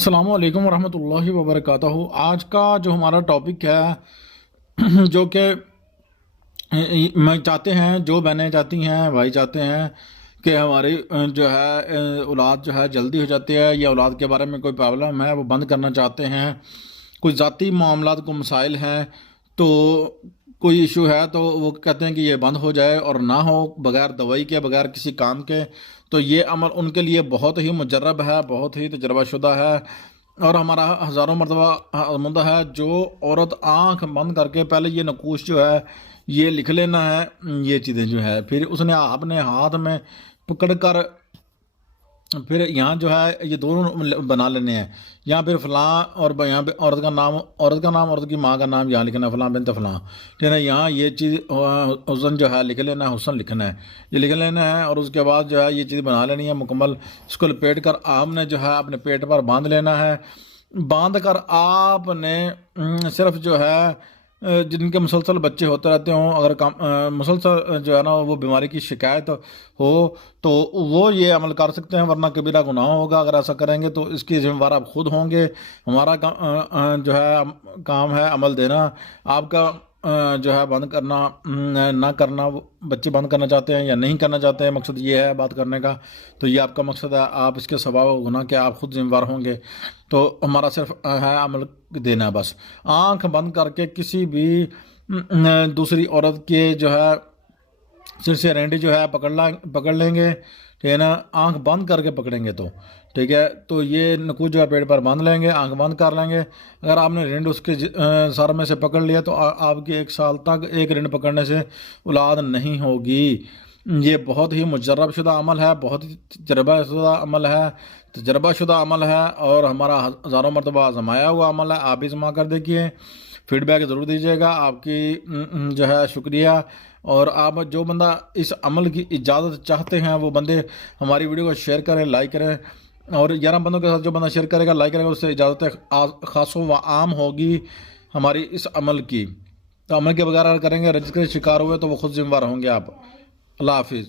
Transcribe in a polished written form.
السلام علیکم ورحمۃ اللہ وبرکاتہ۔ آج کا جو ہمارا ٹاپک ہے جو کہ میں چاہتے ہیں، جو بہنیں چاہتی ہیں، بھائی چاہتے ہیں کہ ہماری جو ہے اولاد جو ہے جلدی ہو جاتی ہے، یا اولاد کے بارے میں کوئی پرابلم ہے وہ بند کرنا چاہتے ہیں، کوئی ذاتی معاملات کو مسائل ہیں، تو کوئی ایشو ہے تو وہ کہتے ہیں کہ یہ بند ہو جائے اور نہ ہو، بغیر دوائی کے، بغیر کسی کام کے، تو یہ عمل ان کے لیے بہت ہی مجرب ہے، بہت ہی تجربہ شدہ ہے، اور ہمارا ہزاروں مرتبہ عمدہ ہے۔ جو عورت آنکھ بند کر کے پہلے یہ نقوش جو ہے یہ لکھ لینا ہے، یہ چیزیں جو ہے پھر اس نے اپنے ہاتھ میں پکڑ کر پھر یہاں جو ہے یہ دونوں بنا لینے ہیں، یہاں پھر فلاں، اور یہاں پہ عورت کا نام عورت کی ماں کا نام یہاں لکھنا ہے، فلاں بنت فلاں، ٹھیک ہے، یہاں یہ چیز حسن جو ہے لکھ لینا ہے، حسن لکھنا ہے، یہ لکھ لینا ہے، اور اس کے بعد جو ہے یہ چیز بنا لینی ہے مکمل۔ اس کو لپیٹ کر آپ نے جو ہے اپنے پیٹ پر باندھ لینا ہے، باندھ کر آپ نے صرف جو ہے جن کے مسلسل بچے ہوتے رہتے ہوں، اگر مسلسل جو ہے نا وہ بیماری کی شکایت ہو تو وہ یہ عمل کر سکتے ہیں، ورنہ کبیرہ گناہ ہوگا اگر ایسا کریں گے، تو اس کی ذمہ دار آپ خود ہوں گے۔ ہمارا جو ہے کام ہے عمل دینا، آپ کا جو ہے بند کرنا نہ کرنا۔ بچے بند کرنا چاہتے ہیں یا نہیں کرنا چاہتے ہیں، مقصد یہ ہے بات کرنے کا، تو یہ آپ کا مقصد ہے، آپ اس کے ثواب و گناہ کے آپ خود ذمہ دار ہوں گے۔ تو ہمارا صرف ہے عمل دینا بس۔ آنکھ بند کر کے کسی بھی دوسری عورت کے جو ہے سر سے رینڈی جو ہے پکڑ لیں گے، ٹھیک ہے نا، آنکھ بند کر کے پکڑیں گے تو ٹھیک ہے، تو یہ نکوچ جو ہے پیٹ پر باندھ لیں گے، آنکھ بند کر لیں گے۔ اگر آپ نے رینڈ اس کے سر میں سے پکڑ لیا تو آپ کی 1 سال تک ایک رینڈ پکڑنے سے اولاد نہیں ہوگی۔ یہ بہت ہی مجرب شدہ عمل ہے، بہت ہی تجربہ شدہ عمل ہے، اور ہمارا ہزاروں مرتبہ آزمایا ہوا عمل ہے۔ آپ بھی آزما کر دیکھیے، فیڈ بیک ضرور دیجیے گا، آپ کی جو ہے شکریہ۔ اور آپ جو بندہ اس عمل کی اجازت چاہتے ہیں وہ بندے ہماری ویڈیو کو شیئر کریں، لائک کریں، اور 11 بندوں کے ساتھ جو بندہ شیئر کرے گا، لائک کرے گا، اس سے اجازت خاص و عام ہوگی ہماری اس عمل کی۔ تو عمل کے بغیر اگر کریں گے، رزق کے شکار ہوئے تو وہ خود ذمہ دار ہوں گے آپ۔ اللہ حافظ۔